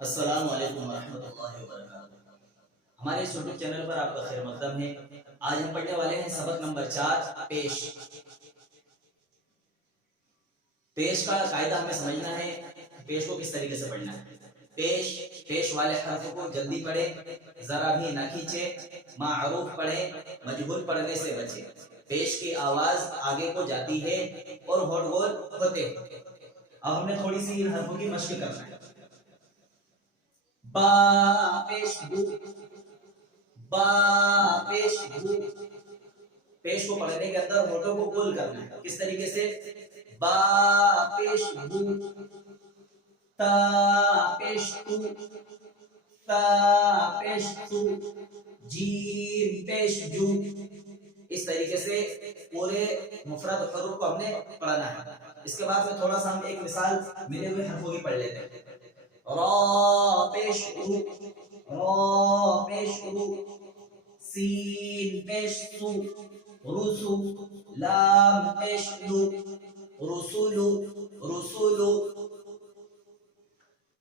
السلام علیکم ورحمۃ اللہ وبرکاتہ۔ ہمارے اس یوٹیوب چینل پر آپ کا خیر مقدم ہے۔ آج ہم پڑھنے والے ہیں سبق نمبر 4 پیش۔ پیش کا قاعدہ ہمیں سمجھنا ہے، پیش کو کس طریقے سے پڑھنا ہے۔ پیش والے حرف کو جلدی پڑھے، ذرا بھی نہ کھینچے، معروف پڑھے، مجہول پڑھنے سے بچے۔ پیش کی آواز آگے کو جاتی ہے اور ہونٹ گول ہوتے ہیں۔ اب ہم نے تھوڑی سی ان حرفوں کی مشق کرنا ہے۔ با پیش بو، با پیش بو۔ پیش کو پڑھنے کے اندر ہونٹوں کو گول کرنا ہے۔ کس طریقے سے؟ با پیش بو، تا پیش تو، تا پیش تو، جیم پیش جو۔ اس طریقے سے پورے مفرد حروف کو ہم نے پڑھنا ہے۔ اس کے بعد میں تھوڑا سا ہم ایک مثال ملے ہوئے حرفوں کی پڑھ لیتے ہیں۔ را پیش رو، را پیش رو، سین پیش سو، رسو، لام پیش لو، رسولو، رسولو،